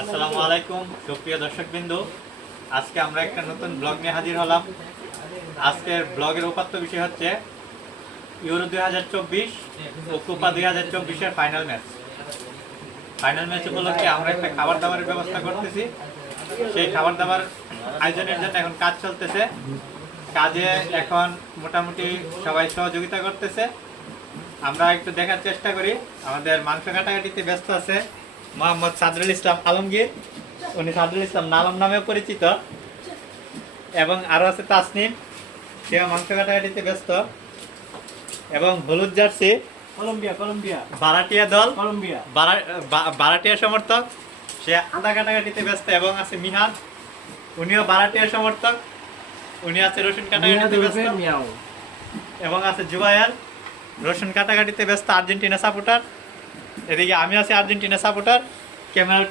আসসালামু আলাইকুম সুপ্রিয় দর্শকবৃন্দ, আজকে আমরা একটা নতুন ব্লগ নিয়ে হাজির হলাম। আজকের ব্লগের উপাত্ত বিষয় হচ্ছে ইউরো 2024 ও কোপা 2024-এর ফাইনাল ম্যাচ উপলক্ষে আমরা একটা খাবার দাবারের ব্যবস্থা করতেছি। সেই খাবার দাবার আয়োজনের জন্য এখন কাজ চলতেছে। কাজে এখন মোটামুটি সবাই সহযোগিতা করতেছে। আমরা একটু দেখার চেষ্টা করি। আমাদের মাংস কাটাকাটিতে ব্যস্ত আছে মোহাম্মদ সাদরুল ইসলাম আলমগীর, উনি সাদরুল ইসলাম নালম নামেও পরিচিত, এবং আরও আছে তাসনিম, সেও মাংস কাটাকাটিতে ব্যস্ত। এবং হলুদ জার্সি কলম্বিয়া বারাটিয়া দল, কলম্বিয়া বারাটিয়া সমর্থক, সে আদা কাটাকাটিতে ব্যস্ত। এবং আছে মিহাদ, উনিও বারাটিয়া সমর্থক, উনি আছে রসুন কাটাকাটিতে ব্যস্ত। এবং আছে জুবায়ার, রসুন কাটাকাটিতে ব্যস্ত, আর্জেন্টিনা সাপোর্টার। এদিকে আমি আছি আর্জেন্টিনা সাপোর্টার। ক্যামেরার